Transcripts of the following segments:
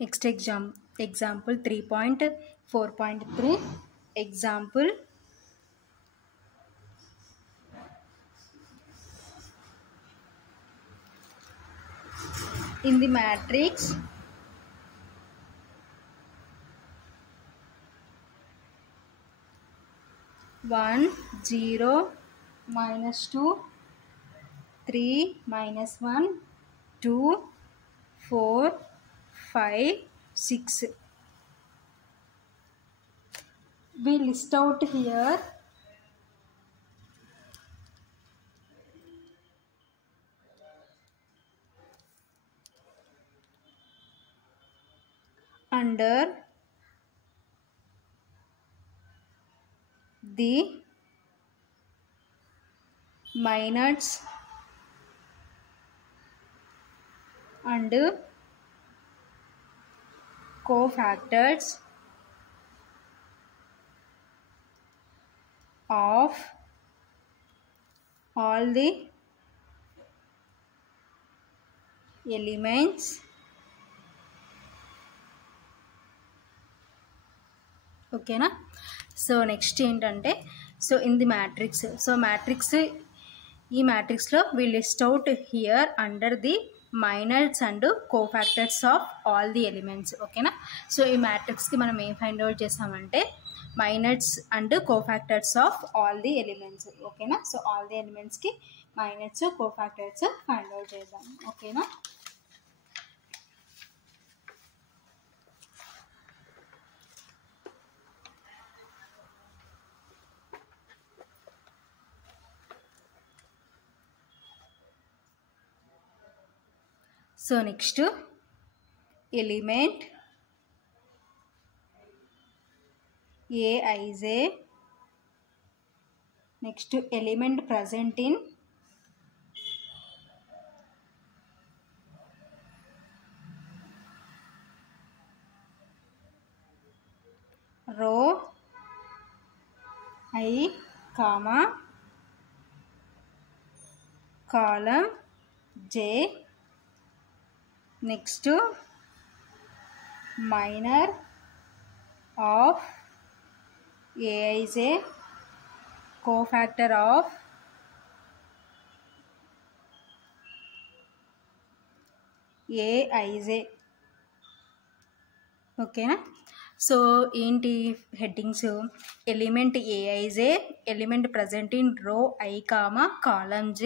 Next example 3.4.3 example. In the matrix 1 0 -2 3 -1 2 4 5 6, we list out here under the minuses and cofactors of all the elements. ఓకేనా. So next ఏంటంటే, so in the matrix, so ఈ మ్యాట్రిక్స్లో we list out here under the minors and cofactors of all the elements. ఓకేనా. So ఈ మ్యాట్రిక్స్కి మనం ఏం find out చేసామంటే minors and cofactors of all the elements. ఓకేనా. సో ఆల్ ది ఎలిమెంట్స్కి మైనర్స్ కోఫాక్టర్స్ ఫైండ్ అవుట్ చేద్దాం. ఓకేనా. So next element Aij, next element present in row I, column J, next minor of Aij, cofactor of Aij. ఓకేనా. So ఏంటి headings? Element Aij, element present in row I, column J,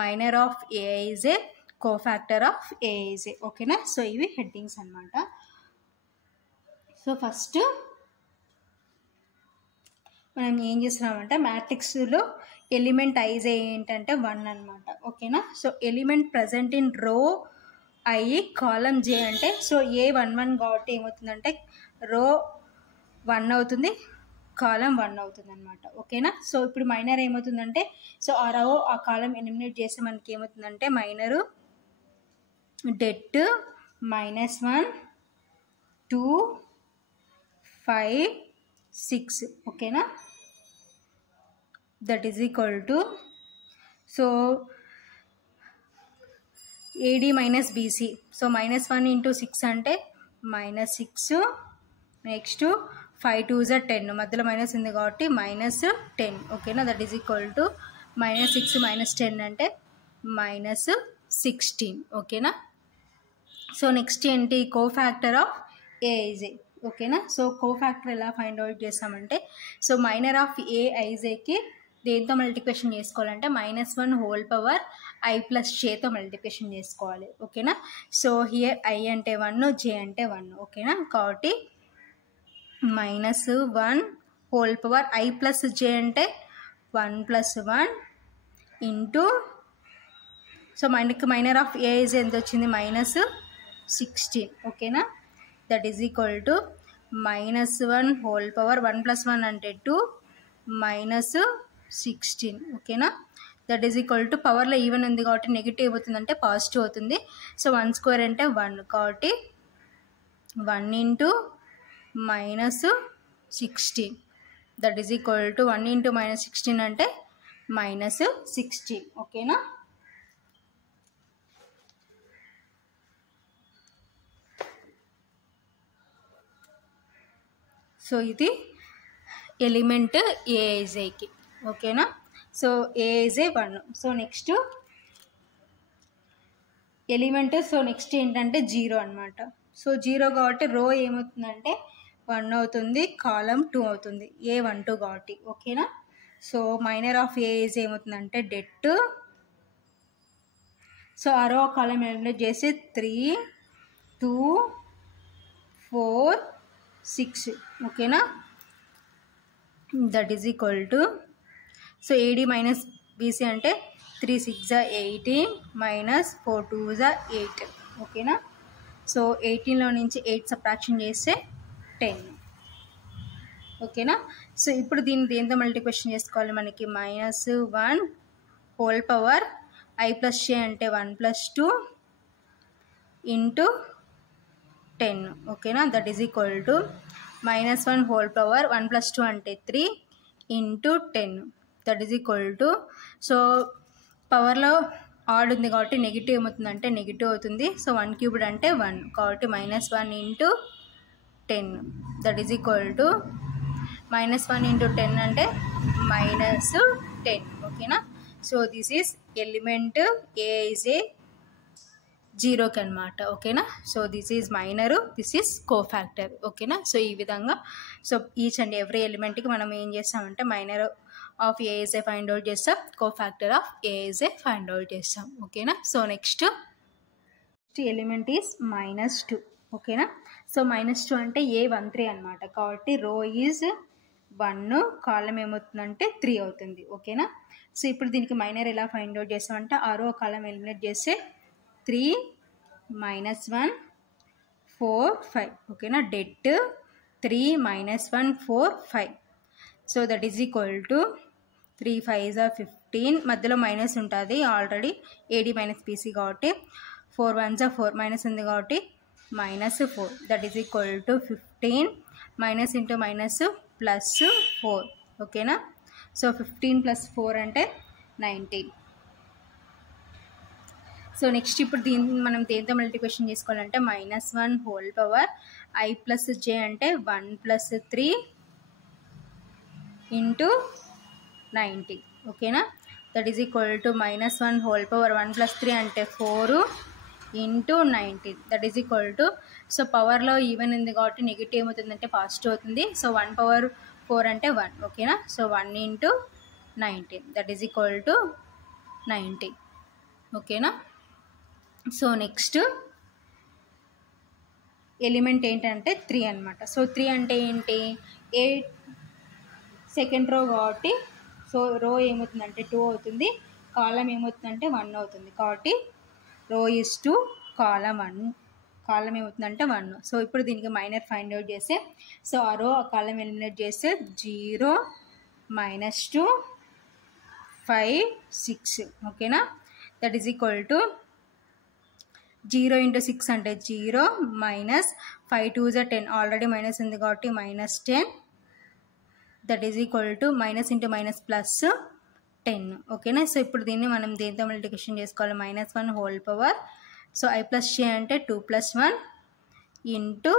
minor of Aij, cofactor of Aij. ఓకేనా. So ఇవి headings అన్నమాట. So first మనం ఏం చేస్తున్నామంటే మ్యాట్రిక్స్లో element Ij ఏంటంటే 1 అనమాట. ఓకేనా. So element present in row I, column J అంటే సో A11 కాబట్టి ఏమవుతుందంటే రో 1 అవుతుంది, కాలం 1 అవుతుంది అనమాట. ఓకేనా. సో ఇప్పుడు మైనర్ ఏమవుతుందంటే సో ఆ రో ఆ కాలం ఎలిమినేట్ చేస్తే మనకి ఏమవుతుందంటే మైనరు డెట్ -1 2 5 6. ఓకేనా. That is equal to so AD minus BC. So -1 × 6 అంటే -6, నెక్స్ట్ 5 2 = 10, మధ్యలో మైనస్ ఉంది కాబట్టి -10. ఓకేనా. దట్ ఈజ్ ఈక్వల్ టు -6 - 10 అంటే -16. ఓకేనా. సో నెక్స్ట్ ఏంటి? Cofactor of Aij. ఓకేనా. సో కోఫాక్టర్ ఎలా ఫైండ్ అవుట్ చేస్తామంటే సో మైనర్ ఆఫ్ Aijకి దేంతో మల్టిప్లికేషన్ చేసుకోవాలంటే -1 హోల్ పవర్ I + Jతో మల్టిప్లికేషన్ చేసుకోవాలి. ఓకేనా. సో హియర్ I అంటే 1, J అంటే 1. ఓకేనా. కాబట్టి -1 హోల్ పవర్ I + J అంటే 1 + 1 ఇంటూ సో మనకి మైనర్ ఆఫ్ Aij ఎంత వచ్చింది? -16. ఓకేనా. That is equal to -1 whole power 1 + 1 అంటే 2 -16. ఓకేనా. దట్ ఈజ్ ఈక్వల్ టు పవర్లో ఈవెన్ ఉంది కాబట్టి నెగిటివ్ అవుతుందంటే పాజిటివ్ అవుతుంది. సో 1² అంటే 1 కాబట్టి 1 × -16. దట్ ఈజ్ ఈక్వల్ టు 1 × -16 అంటే -16. ఓకేనా. సో ఇది ఎలిమెంట్ ఏఐజేకి, ఓకేనా. So AIJ 1. So next element, so next ఏంటంటే 0 అనమాట. సో 0 కాబట్టి రో ఏమవుతుందంటే 1 అవుతుంది, కాలం 2 అవుతుంది, A12 కాబట్టి, ఓకేనా. సో మైనర్ ఆఫ్ ఏఐజ్ ఏమవుతుందంటే డెట్. సో ఆ రో కాలం ఎలిమినేట్ చేసి 3, 2, 4, 6, ఓకేనా. That is equal to, so AD minus BC అంటే 3 6 18 మైనస్ 4 2 8, ఓకేనా. సో 18లో నుంచి 8 సబ్ట్రాక్షన్ చేస్తే 10, ఓకేనా. సో ఇప్పుడు దీన్ని దేంతో మల్టిప్లికేషన్ చేసుకోవాలి, మనకి -1 whole power I plus J అంటే 1 + 2 ఇంటూ 10, ఓకేనా. That is equal to -1 whole power 1 + 2 అంటే 3 into 10, that is equal to, so పవర్లో ఆడ్ ఉంది కాబట్టి నెగిటివ్ ఏమవుతుందంటే నెగిటివ్ అవుతుంది. సో 1 క్యూబ్డ్ అంటే 1 కాబట్టి -1 into 10, that is equal to -1 into 10 అంటే -10, ఓకేనా. So this is element A I J 0కి అనమాట, ఓకేనా. So this is minor, this is cofactor, ఓకేనా. సో ఈ విధంగా సో ఈచ్ అండ్ ఎవ్రీ ఎలిమెంట్కి మనం ఏం చేస్తామంటే minor of A I J find out చేస్తాం, cofactor of A I J find out చేస్తాం, ఓకేనా. సో నెక్స్ట్ ఎలిమెంట్ ఈజ్ -2, ఓకేనా. సో -2 అంటే A13 అనమాట, కాబట్టి రో ఈజ్ 1, కాలం ఏమవుతుందంటే 3 అవుతుంది, ఓకేనా. సో ఇప్పుడు దీనికి మైనర్ ఎలా ఫైండ్ అవుట్ చేస్తామంటే ఆ రో కాలం ఎలిమినేట్ చేస్తే 3 -1 4 5, ఓకేనా. Debt 3 -1 4 5, so that is equal to 3 5 15, మధ్యలో మైనస్ ఉంటుంది ఆల్రెడీ ఏడి మైనస్ బీసీ కాబట్టి, 4 1 4 మైనస్ ఉంది కాబట్టి -4, that is equal to 15 minus into minus plus 4, ఓకేనా. సో 15 + 4 అంటే 19. సో నెక్స్ట్ ఇప్పుడు దీన్ని మనం దేంతో మల్టిప్లికేషన్ చేసుకోవాలంటే -1 whole power I plus J అంటే 1 + 3 ఇంటూ 90, ఓకేనా. That is equal to -1 whole power 1 + 3 అంటే 4 into 19, that is equal to, so పవర్లో ఈవెన్ ఉంది కాబట్టి నెగిటివ్ ఏమవుతుందంటే పాజిటివ్ అవుతుంది. సో 1/4 అంటే 1, ఓకేనా. So 1 into 19, that is equal to 90, ఓకేనా. సో నెక్స్ట్ ఎలిమెంట్ ఏంటంటే 3 అనమాట. సో 3 అంటే ఏంటి, ఏ సెకండ్ రో కాబట్టి, సో రో ఏమవుతుందంటే 2 అవుతుంది, కాలం ఏమవుతుందంటే 1 అవుతుంది, కాబట్టి రో ఈజ్ 2, కాలం ఏమవుతుందంటే 1. సో ఇప్పుడు దీనికి మైనర్ ఫైండ్ అవుట్ చేస్తే, సో ఆ రో ఆ కాలం ఎలిమినేట్ చేస్తే 0 -2 5 6, ఓకేనా. That is equal to 0 into 6 అంటే 0 -5 2 10, ఆల్రెడీ మైనస్ ఉంది కాబట్టి -10, that is equal to minus into minus plus 10, ఓకేనా. సో ఇప్పుడు దీన్ని మనం దేంతో మల్టిప్లికేషన్ చేసుకోవాలి, -1 whole power, so I plus J అంటే 2 + 1 ఇంటూ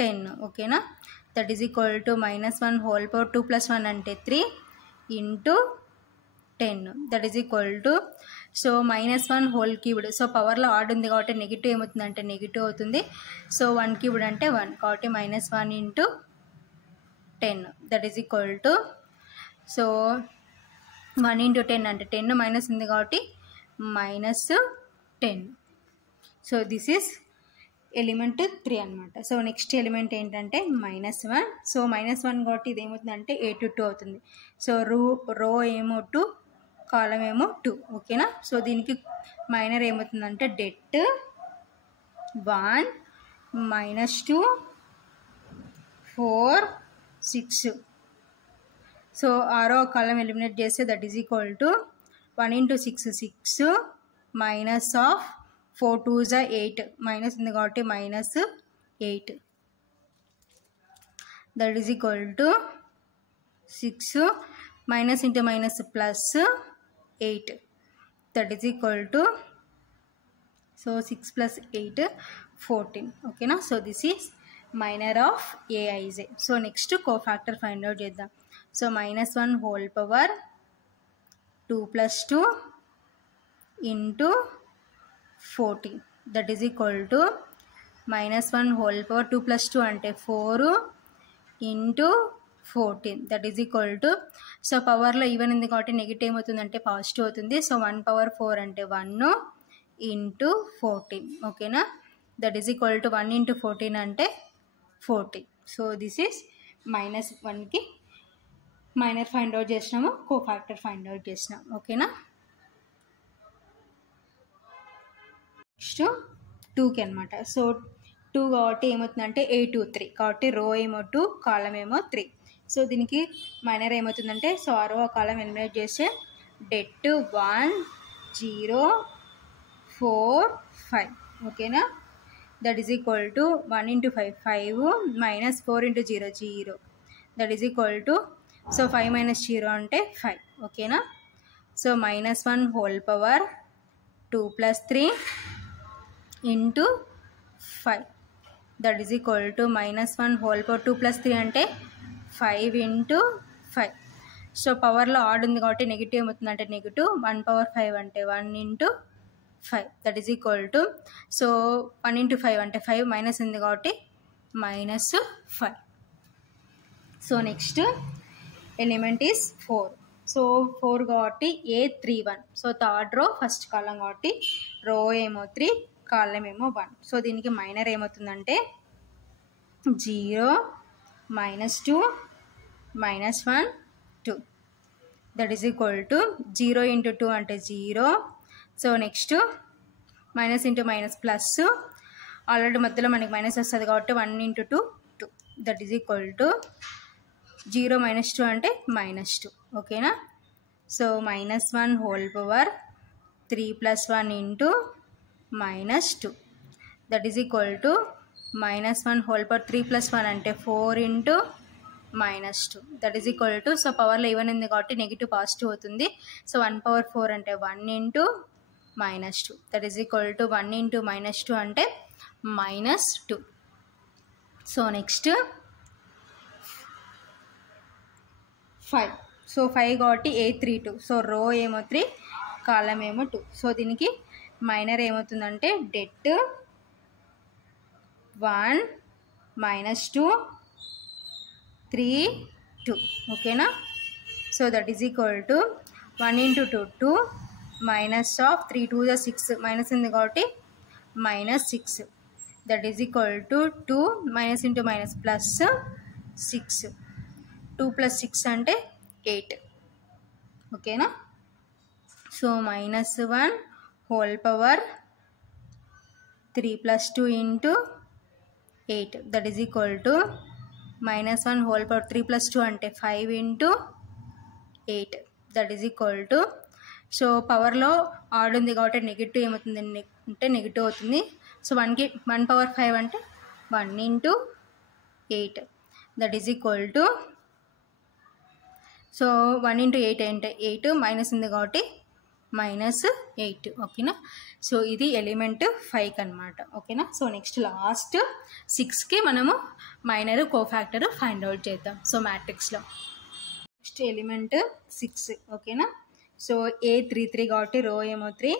10, ఓకేనా. That is equal to -1 whole power 2 + 1 అంటే 3 into 10, that is equal to, so -1 whole cubed, so పవర్లో ఆడ్ ఉంది కాబట్టి నెగిటివ్ ఏమవుతుందంటే నెగిటివ్ అవుతుంది. సో 1 క్యూబ్డ్ అంటే 1 కాబట్టి -1 into 10, that is equal to, so 1 into 10 అంటే 10 మైనస్ ఉంది కాబట్టి -10. సో దిస్ ఈజ్ ఎలిమెంట్ 3 అనమాట. సో నెక్స్ట్ ఎలిమెంట్ ఏంటంటే -1. సో -1 కాబట్టి ఇది ఏమవుతుందంటే A22 అవుతుంది. సో రో ఏమో 2, కాలం ఏమో 2, ఓకేనా. సో దీనికి మైనర్ ఏమవుతుందంటే డెట్ 1 -2 4 6, సో ఆరో కాలం ఎలిమినేట్ చేస్తే that is equal to 1 into 6 6 minus of 4 2 8, minus ఉంది కాబట్టి -8, that is equal to 6 minus into minus plus 8, that is equal to, so 6 + 8 14, ఓకేనా. So this is minor of A I J. So next cofactor find out చేద్దాం. So -1 whole power 2 + 2 into 14 that is equal to -1 whole power 2 + 2 అంటే 4 into 14 that is equal to, so పవర్లో even ఉంది కాబట్టి negative ఏమవుతుందంటే positive అవుతుంది. So 1/4 అంటే 1 into 14 ఓకేనా. That is equal to 1 into 14 అంటే 40. సో దిస్ ఈజ్ -1కి మైనర్ ఫైండ్ అవుట్ చేసినాము, కోఫాక్టర్ ఫైండ్ అవుట్ చేసినాం ఓకేనా. నెక్స్ట్ 2కి అనమాట. సో 2 కాబట్టి ఏమవుతుందంటే 8 2 3 కాబట్టి రో ఏమో 2 కాలం ఏమో 3. సో దీనికి మైనర్ ఏమవుతుందంటే, సో ఆ రో ఆ కాలం ఎలిమినేట్ చేస్తే డెట్ 1 0 4 5 ఓకేనా. That is equal to 1 into 5 5 -4 into 0 0 that is equal to, so 5 - 0 అంటే 5 ఓకేనా. So -1 whole power 2 + 3 into 5 that is equal to -1 whole power 2 + 3 అంటే 5 into 5. సో పవర్లో ఆడ్ ఉంది కాబట్టి నెగిటివ్ ఏమవుతుందంటే నెగిటివ్, 1/5 అంటే 1 into 5 that is equal to, so 1 into 5 అంటే 5 minus ఉంది కాబట్టి -5. So next element is 4. So 4 కాబట్టి A31. So third row first కాలం కాబట్టి రో ఏమో 3 కాలం ఏమో 1. సో దీనికి మైనర్ ఏమవుతుందంటే 0 -2 -1 2 that is equal to 0 into 2 అంటే 0. So next minus into minus plus, already మధ్యలో మనకి మైనస్ వస్తుంది కాబట్టి 1 into 2 2 that is equal to 0 - 2 అంటే -2 ఓకేనా. So -1 whole power 3 + 1 into -2 that is equal to -1 whole power 3 + 1 అంటే 4 into -2 that is equal to, so పవర్లో even ఉంది కాబట్టి నెగిటివ్ పాజిటివ్ అవుతుంది. సో 1/4 అంటే 1 into -2 that is equal to 1 into -2 అంటే -2. So next 5. So 5 కాబట్టి A32. సో రో ఏమో 3 కాలం ఏమో 2. సో దీనికి మైనర్ ఏమవుతుందంటే డెట్ 1 -2 3 2 ఓకేనా. So that is equal to 1 into 2 2 minus of 3 2 6 minus ఉంది కాబట్టి -6 that is equal to 2 minus into minus plus 6 2 + 6 అంటే 8 ఓకేనా. So -1 whole power 3 + 2 into 8 that is equal to -1 whole power 3 + 2 అంటే 5 into 8 that is equal to, so పవర్లో odd ఉంది కాబట్టి negative ఏమవుతుంది అంటే నెగిటివ్ అవుతుంది. సో 1/5 అంటే 1 into 8 that is equal to, so 1 into 8 అంటే 8 మైనస్ ఉంది కాబట్టి -8 ఓకేనా. సో ఇది ఎలిమెంట్ 5కి అనమాట ఓకేనా. సో నెక్స్ట్ లాస్ట్ 6కి మనము మైనర్ కోఫాక్టర్ ఫైండ్ అవుట్ చేద్దాం. సో మ్యాట్రిక్స్లో నెక్స్ట్ ఎలిమెంట్ 6 ఓకేనా. సో A33 కాబట్టి రో ఏమో 3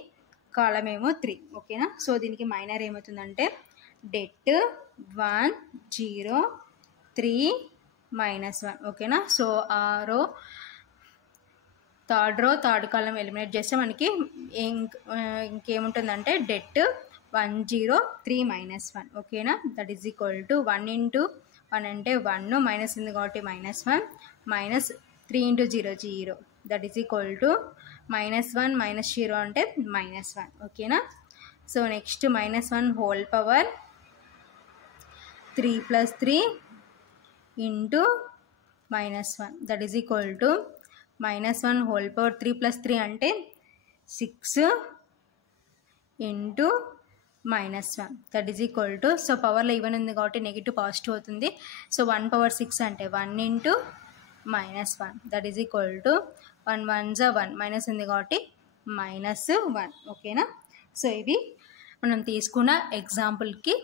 కాలం ఏమో 3 ఓకేనా. సో దీనికి మైనర్ ఏమవుతుందంటే డెట్ 1 0 3 -1 ఓకేనా. సో ఆ రో థర్డ్ కాలం ఎలిమినేట్ చేస్తే మనకి ఇంకేముంటుందంటే డెట్ 1 0 3 -1 ఓకేనా. That is equal to 1 into 1 అంటే 1 మైనస్ ఉంది కాబట్టి -1 -3 into 0 0 that is equal to -1 -0 అంటే -1 ఓకేనా. So next -1 whole power 3 + 3 into -1 that is equal to -1 whole power 3 + 3 అంటే 6 into -1 that is equal to, so పవర్లో ఈవెన్ ఉంది కాబట్టి నెగిటివ్ పాజిటివ్ అవుతుంది. సో 1/6 అంటే 1 into -1 that is equal to 1 1 1 minus ఉంది కాబట్టి -1 ఓకేనా. సో ఇది మనం తీసుకున్న ఎగ్జాంపుల్కి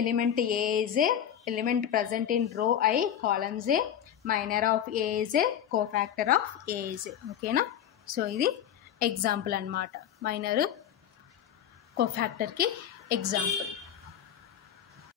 element A is A element present in row I columns A minor of A is A cofactor of A is A. ఓకేనా. సో ఇది ఎగ్జాంపుల్ అన్నమాట, మైనర్ కోఫాక్టర్కి ఎగ్జాంపుల్.